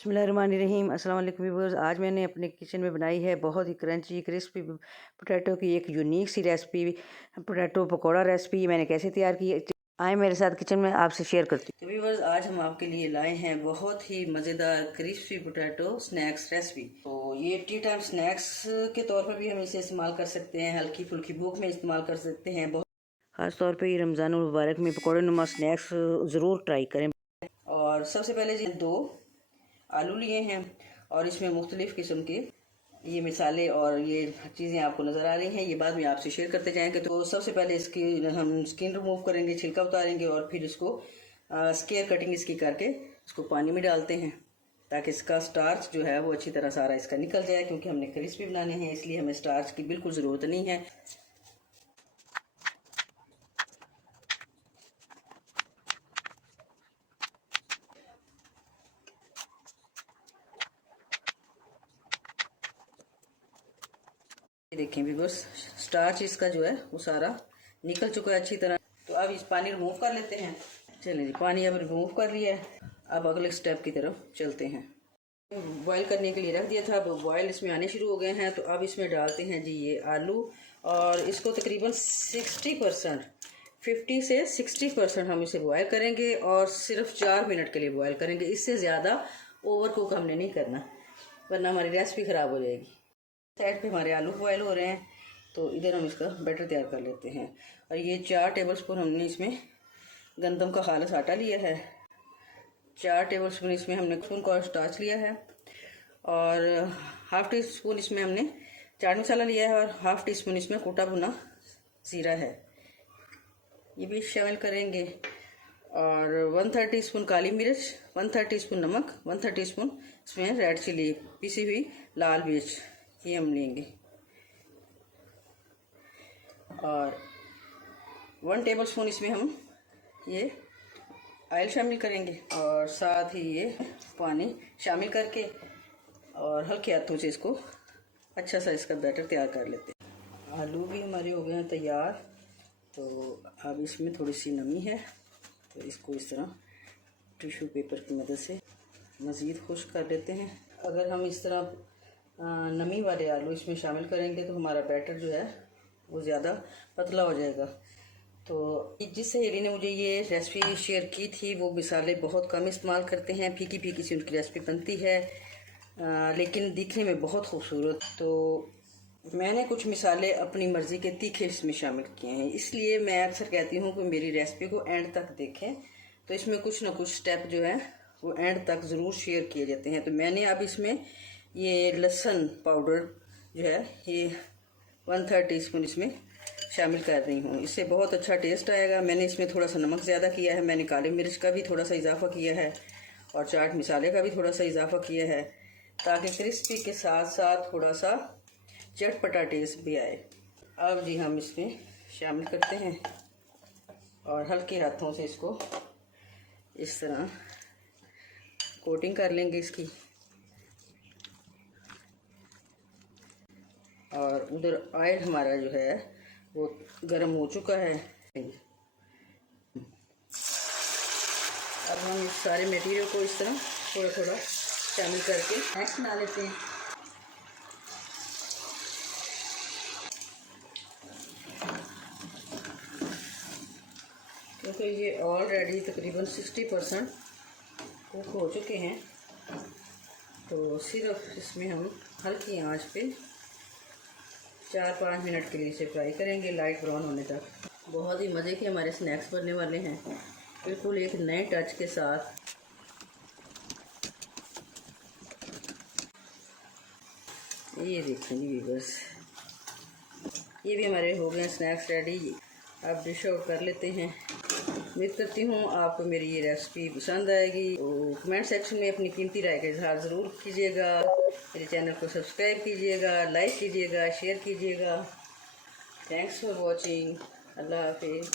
बिस्मिल्लाहिर्रहमानिर्रहीम। अस्सलाम वालेकुम व्यूअर्स। आज मैंने अपने किचन में बनाई है बहुत ही क्रंची क्रिस्पी पोटैटो की एक यूनिक सी रेसिपी, पोटैटो पकौड़ा रेसिपी। मैंने कैसे तैयार की आए मेरे साथ किचन में आपसे शेयर करती हूँ। तो व्यूअर्स, आज हम आपके लिए लाए हैं बहुत ही मज़ेदार क्रिस्पी पोटैटो स्नैक्स रेसिपी। तो ये टी टाइम स्नैक्स के तौर पर भी हम इसे इस्तेमाल कर सकते हैं, हल्की फुल्की भूख में इस्तेमाल कर सकते हैं। बहुत ख़ास तौर पर ये रमज़ान मुबारक में पकौड़े नुमा स्नैक्स ज़रूर ट्राई करें। और सबसे पहले जी 2 आलू लिए हैं और इसमें मुख्तलिफ़ किस्म के ये मिसाले और ये चीज़ें आपको नज़र आ रही हैं। ये बाद में आपसे शेयर करते जाएंगे। तो सबसे पहले इसकी हम स्किन रिमूव करेंगे, छिलका उतारेंगे और फिर इसको स्क्वायर कटिंग इसकी करके इसको पानी में डालते हैं ताकि इसका स्टार्च जो है वो अच्छी तरह सारा इसका निकल जाए, क्योंकि हमने क्रिस्पी बनाने हैं इसलिए हमें स्टार्च की बिल्कुल ज़रूरत नहीं है। देखें भी बस स्टार्च इसका जो है वो सारा निकल चुका है अच्छी तरह। तो अब इस पानी रिमूव कर लेते हैं। चलिए जी, पानी अब रिमूव कर लिया है। अब अगले स्टेप की तरफ चलते हैं। बॉईल करने के लिए रख दिया था, अब बॉईल इसमें आने शुरू हो गए हैं। तो अब इसमें डालते हैं जी ये आलू और इसको तकरीबन 60% 50 से 60% हम इसे बॉयल करेंगे और सिर्फ 4 मिनट के लिए बॉयल करेंगे। इससे ज़्यादा ओवर कुक हमने नहीं करना, वरना हमारी रेसिपी ख़राब हो जाएगी। साइड पे हमारे आलू बॉयल हो रहे हैं, तो इधर हम इसका बैटर तैयार कर लेते हैं। और ये 4 टेबलस्पून हमने इसमें गंदम का खालिस आटा लिया है, 4 टेबलस्पून इसमें हमने स्पून कॉर्न स्टार्च लिया है और हाफ़ टी स्पून इसमें हमने चाट मसाला लिया है और हाफ़ टी स्पून इसमें कूटा भुना ज़ीरा है, ये भी शामिल करेंगे। और 1/3 टीस्पून काली मिर्च, 1/3 टीस्पून नमक, 1/3 टीस्पून इसमें रेड चिली पिसी हुई लाल मिर्च ये हम लेंगे और 1 टेबलस्पून इसमें हम ये ऑयल शामिल करेंगे और साथ ही ये पानी शामिल करके और हल्के हाथों से इसको अच्छा सा इसका बैटर तैयार कर लेते हैं। आलू भी हमारे हो गए हैं तैयार। तो अब इसमें थोड़ी सी नमी है, तो इसको इस तरह टिश्यू पेपर की मदद से मज़ीद खुश्क कर लेते हैं। अगर हम इस तरह नमी वाले आलू इसमें शामिल करेंगे तो हमारा बैटर जो है वो ज़्यादा पतला हो जाएगा। तो जिस सहेली ने मुझे ये रेसिपी शेयर की थी वो मिसाले बहुत कम इस्तेमाल करते हैं, फीकी फीकी सी उनकी रेसिपी बनती है लेकिन दिखने में बहुत खूबसूरत। तो मैंने कुछ मिसाले अपनी मर्ज़ी के तीखे इसमें शामिल किए हैं, इसलिए मैं अक्सर कहती हूँ कि मेरी रेसिपी को एंड तक देखें। तो इसमें कुछ ना कुछ स्टेप जो है वो एंड तक ज़रूर शेयर किए जाते हैं। तो मैंने अब इसमें ये लहसुन पाउडर जो है ये 1/3 टीस्पून इसमें शामिल कर रही हूँ, इससे बहुत अच्छा टेस्ट आएगा। मैंने इसमें थोड़ा सा नमक ज़्यादा किया है, मैंने काली मिर्च का भी थोड़ा सा इजाफा किया है और चाट मसाले का भी थोड़ा सा इजाफा किया है, ताकि क्रिस्पी के साथ साथ थोड़ा सा चटपटा टेस्ट भी आए। अब जी हम इसमें शामिल करते हैं और हल्के हाथों से इसको इस तरह कोटिंग कर लेंगे इसकी। और उधर ऑयल हमारा जो है वो गर्म हो चुका है। अब हम इस सारे मटेरियल को इस तरह थोड़ा थोड़ा शामिल करके नेक्स्ट बना लेते हैं। क्योंकि ये ऑलरेडी तकरीबन 60% कुक हो चुके हैं, तो सिर्फ इसमें हम हल्की आंच पे 4-5 मिनट के लिए इसे फ्राई करेंगे लाइट ब्राउन होने तक। बहुत ही मज़े के हमारे स्नैक्स बनने वाले हैं, बिल्कुल एक नए टच के साथ। ये देखेंगे बस, ये भी हमारे हो गए स्नैक्स रेडी। अब डिश आउट कर लेते हैं। उम्मीद करती हूँ आपको मेरी ये रेसिपी पसंद आएगी। तो कमेंट सेक्शन में अपनी कीमती राय का इजहार ज़रूर कीजिएगा। मेरे चैनल को सब्सक्राइब कीजिएगा, लाइक कीजिएगा, शेयर कीजिएगा। Thanks for watching. अल्लाह हाफिज़।